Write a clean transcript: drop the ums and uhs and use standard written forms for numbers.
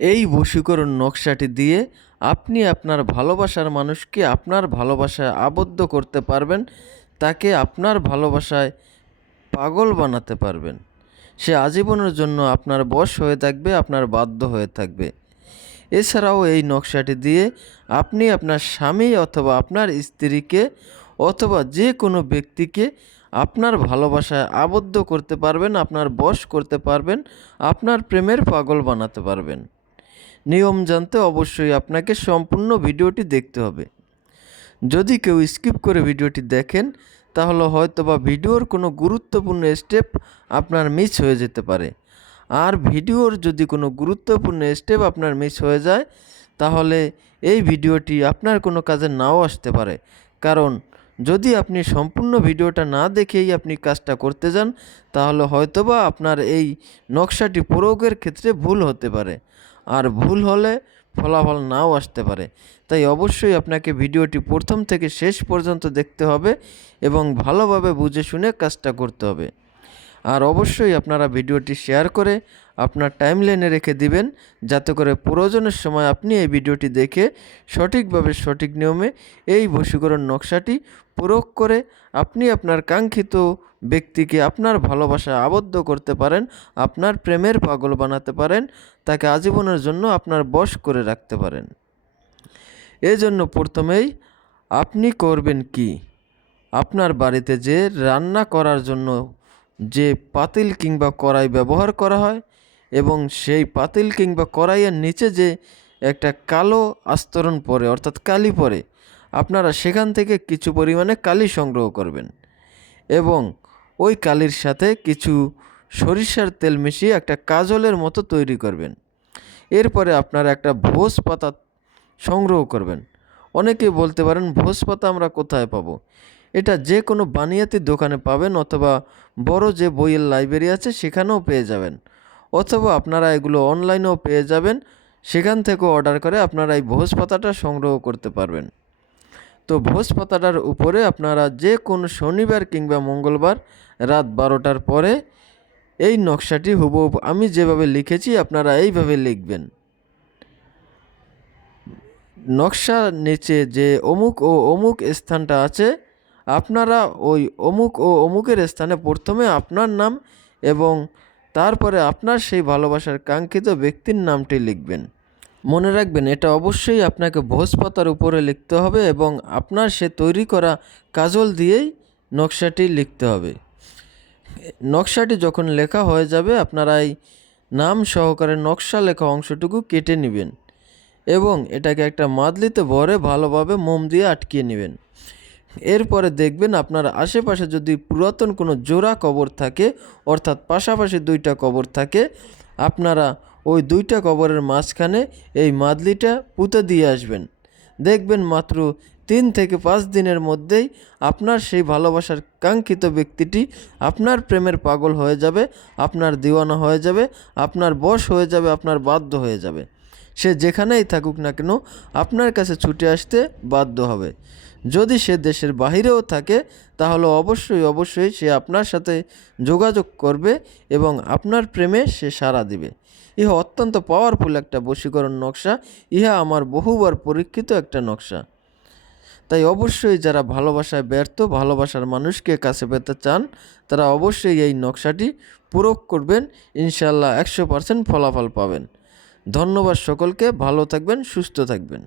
এই বশীকরণ নকশাটি দিয়ে আপনি আপনার ভালোবাসার মানুষকে আপনার ভালোবাসায় আবদ্ধ করতে পারবেন, তাকে আপনার ভালোবাসায় পাগল বানাতে পারবেন। সে আজীবনের জন্য আপনার বশ হয়ে থাকবে, আপনার বাধ্য হয়ে থাকবে। এছাড়াও এই নকশাটি দিয়ে আপনি আপনার স্বামী অথবা আপনার স্ত্রীকে অথবা যে কোনো ব্যক্তিকে আপনার ভালোবাসায় আবদ্ধ করতে পারবেন, আপনার বশ করতে পারবেন, আপনার প্রেমের পাগল বানাতে পারবেন। নিয়ম জানতে অবশ্যই আপনাকে সম্পূর্ণ ভিডিওটি দেখতে হবে। যদি কেউ স্কিপ করে ভিডিওটি দেখেন তাহলে হয়তোবা ভিডিওর কোনো গুরুত্বপূর্ণ স্টেপ আপনার মিস হয়ে যেতে পারে। আর ভিডিওর যদি কোনো গুরুত্বপূর্ণ স্টেপ আপনার মিস হয়ে যায় তাহলে এই ভিডিওটি আপনার কোনো কাজে নাও আসতে পারে। কারণ যদি আপনি সম্পূর্ণ ভিডিওটা না দেখেই আপনি কাজটা করতে যান তাহলে হয়তোবা আপনার এই নকশাটি প্রয়োগের ক্ষেত্রে ভুল হতে পারে, আর ভুল হলে ফলাফল নাও আসতে পারে। তাই অবশ্যই আপনাকে ভিডিওটি প্রথম থেকে শেষ পর্যন্ত দেখতে হবে এবং ভালোভাবে বুঝে শুনে কাজটা করতে হবে। আর অবশ্যই আপনারা ভিডিওটি শেয়ার করে আপনার টাইমলাইনে রেখে দিবেন, যাতে করে প্রয়োজনের সময় আপনি এই ভিডিওটি দেখে সঠিকভাবে সঠিক নিয়মে এই বশীকরণ নকশাটি প্রয়োগ করে আপনি আপনার কাঙ্ক্ষিত ব্যক্তিকে আপনার ভালোবাসায় আবদ্ধ করতে পারেন, আপনার প্রেমের পাগল বানাতে পারেন, তাকে আজীবনের জন্য আপনার বশ করে রাখতে পারেন। এজন্য প্রথমেই আপনি করবেন কি, আপনার বাড়িতে যে রান্না করার জন্য যে পাতিল কিংবা কড়াই ব্যবহার করা হয় এবং সেই পাতিল কিংবা কড়াইয়ের নিচে যে একটা কালো আস্তরণ পড়ে অর্থাৎ কালি পড়ে, আপনারা সেখান থেকে কিছু পরিমাণে কালি সংগ্রহ করবেন এবং ওই কালির সাথে কিছু সরিষার তেল মিশিয়ে একটা কাজলের মতো তৈরি করবেন। এরপরে আপনারা একটা ভোজ পাতা সংগ্রহ করবেন। অনেকে বলতে পারেন ভোজ পাতা আমরা কোথায় পাবো? এটা যে কোনো বানিয়াতির দোকানে পাবেন অথবা বড় যে বইয়ের লাইব্রেরি আছে সেখানেও পেয়ে যাবেন, অথবা আপনারা এগুলো অনলাইনেও পেয়ে যাবেন, সেখান থেকেও অর্ডার করে আপনারা এই ভোজ পাতাটা সংগ্রহ করতে পারবেন। তো ভোজ পাতাটার উপরে আপনারা যে কোনো শনিবার কিংবা মঙ্গলবার রাত 12টার পরে এই নকশাটি হুবহু আমি যেভাবে লিখেছি আপনারা এইভাবে লিখবেন। নকশার নিচে যে অমুক ও অমুক স্থানটা আছে আপনারা ওই অমুক ও অমুকের স্থানে প্রথমে আপনার নাম এবং তারপরে আপনার সেই ভালোবাসার কাঙ্ক্ষিত ব্যক্তির নামটি লিখবেন। মনে রাখবেন এটা অবশ্যই আপনাকে ভোজ পাতার উপরে লিখতে হবে এবং আপনার সে তৈরি করা কাজল দিয়েই নকশাটি লিখতে হবে। নকশাটি যখন লেখা হয়ে যাবে আপনারা এই নাম সহকারে নকশা লেখা অংশটুকু কেটে নেবেন এবং এটাকে একটা মাদলিতে ভরে ভালোভাবে মোম দিয়ে আটকিয়ে নেবেন। এরপরে দেখবেন আপনার আশেপাশে যদি পুরাতন কোনো জোড়া কবর থাকে অর্থাৎ পাশাপাশি দুইটা কবর থাকে, আপনারা ওই দুইটা কবরের মাঝখানে এই মাদলিটা পুঁতে দিয়ে আসবেন। দেখবেন মাত্র 3 থেকে 5 দিনের মধ্যেই আপনার সেই ভালোবাসার কাঙ্ক্ষিত ব্যক্তিটি আপনার প্রেমের পাগল হয়ে যাবে, আপনার দিওয়ানা হয়ে যাবে, আপনার বশ হয়ে যাবে, আপনার বাধ্য হয়ে যাবে। সে যেখানেই থাকুক না কেন আপনার কাছে ছুটে আসতে বাধ্য হবে। যদি সে দেশের বাহিরেও থাকে তাহলে অবশ্যই সে আপনার সাথে যোগাযোগ করবে এবং আপনার প্রেমে সে সাড়া দিবে। ইহা অত্যন্ত পাওয়ারফুল একটা বশীকরণ নকশা, ইহা আমার বহুবার পরীক্ষিত একটা নকশা। তাই অবশ্যই যারা ভালোবাসায় ব্যর্থ, ভালোবাসার মানুষকে কাছে পেতে চান তারা অবশ্যই এই নকশাটি প্রয়োগ করবেন, ইনশাল্লাহ 100% ফলাফল পাবেন। ধন্যবাদ সকলকে, ভালো থাকবেন, সুস্থ থাকবেন।